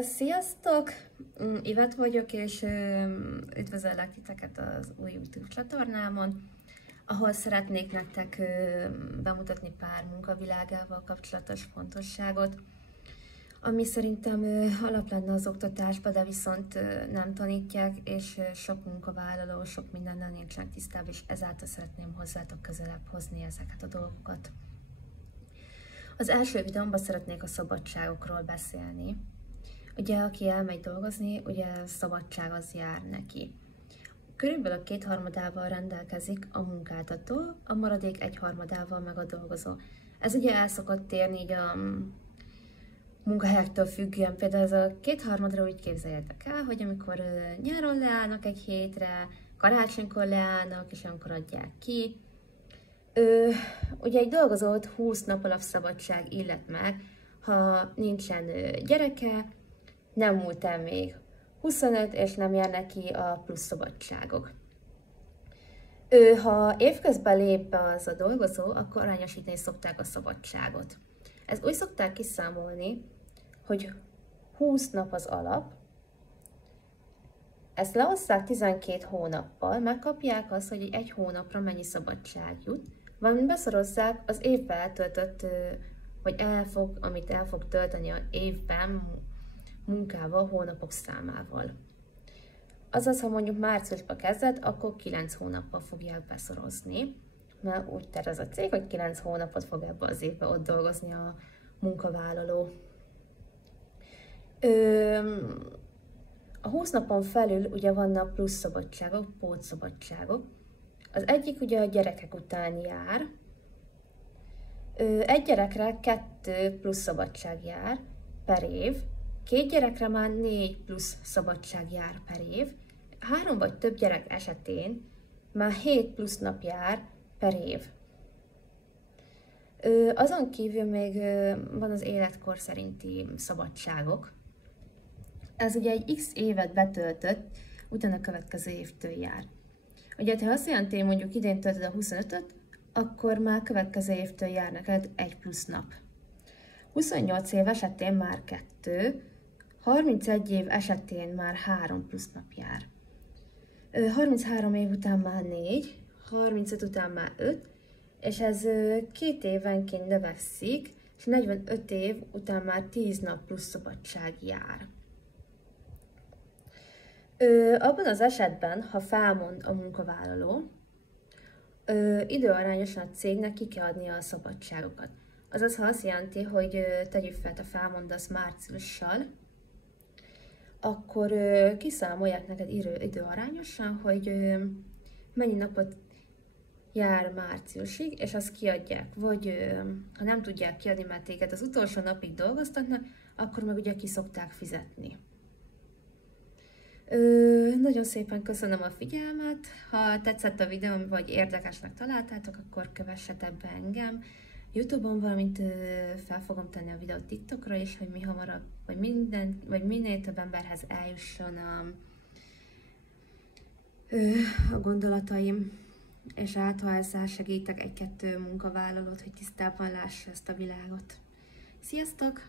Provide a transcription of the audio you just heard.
Sziasztok! Ivet vagyok, és üdvözöllek titeket az új YouTube csatornámon, ahol szeretnék nektek bemutatni pár munkavilágával kapcsolatos fontosságot, ami szerintem alap lenne az oktatásba, de viszont nem tanítják, és sok munkavállaló, sok mindennel nincsenek tisztában, és ezáltal szeretném hozzátok közelebb hozni ezeket a dolgokat. Az első videómban szeretnék a szabadságokról beszélni. Ugye, aki elmegy dolgozni, ugye szabadság az jár neki. Körülbelül a 2/3-ával rendelkezik a munkáltató, a maradék 1/3-ával meg a dolgozó. Ez ugye el szokott térni így a munkahelyektől függően. Például ez a 2/3-ra úgy képzeljétek el, hogy amikor nyáron leállnak egy hétre, karácsonykor leállnak, és amikor adják ki. Ugye egy dolgozót 20 nap alapszabadság illet meg, ha nincsen gyereke, nem múlt el még 25, és nem jár neki a plusz szabadságok. Ha évközben lép be az a dolgozó, akkor arányosítani szokták a szabadságot. Ezt úgy szokták kiszámolni, hogy 20 nap az alap, ezt leosszák 12 hónappal, megkapják azt, hogy egy hónapra mennyi szabadság jut, valamint beszorozzák az évben eltöltött, vagy amit el fog tölteni az évben munkával, hónapok számával. Azaz, ha mondjuk márciusban kezdett, akkor 9 hónappal fogják beszorozni, mert úgy tervez a cég, hogy 9 hónapot fog ebbe az évben ott dolgozni a munkavállaló. A 20 napon felül ugye vannak plusz szabadságok, pótszabadságok. Az egyik ugye a gyerekek után jár. Egy gyerekre 2 plusz szabadság jár per év, 2 gyerekre már 4 plusz szabadság jár per év, 3 vagy több gyerek esetén már 7 plusz nap jár per év. Azon kívül még van az életkor szerinti szabadságok. Ez ugye egy x évet betöltött, utána a következő évtől jár. Ugye, ha azt jelenti, hogy mondjuk idén töltöd a 25-öt, akkor már következő évtől jár neked 1 plusz nap. 28 év esetén már 2, 31 év esetén már 3 plusz nap jár. 33 év után már 4, 35 után már 5, és ez 2 évenként növekszik, és 45 év után már 10 nap plusz szabadság jár. Abban az esetben, ha felmond a munkavállaló, időarányosan a cégnek ki kell adnia a szabadságokat. Azaz, ha azt jelenti, hogy tegyük fel, te felmondasz márciussal, akkor kiszámolják neked időarányosan, hogy mennyi napot jár márciusig, és azt kiadják. Vagy ha nem tudják kiadni, mert téged az utolsó napig dolgoztatnak, akkor meg ugye ki szokták fizetni. Nagyon szépen köszönöm a figyelmet, ha tetszett a videóm, vagy érdekesnek találtátok, akkor kövessetek be engem YouTube-on, valamint fel fogom tenni a videót TikTokra is, hogy mi hamarabb, vagy minél több emberhez eljusson a gondolataim, és által ezzel segítek egy-kettő munkavállalót, hogy tisztában lássa ezt a világot. Sziasztok!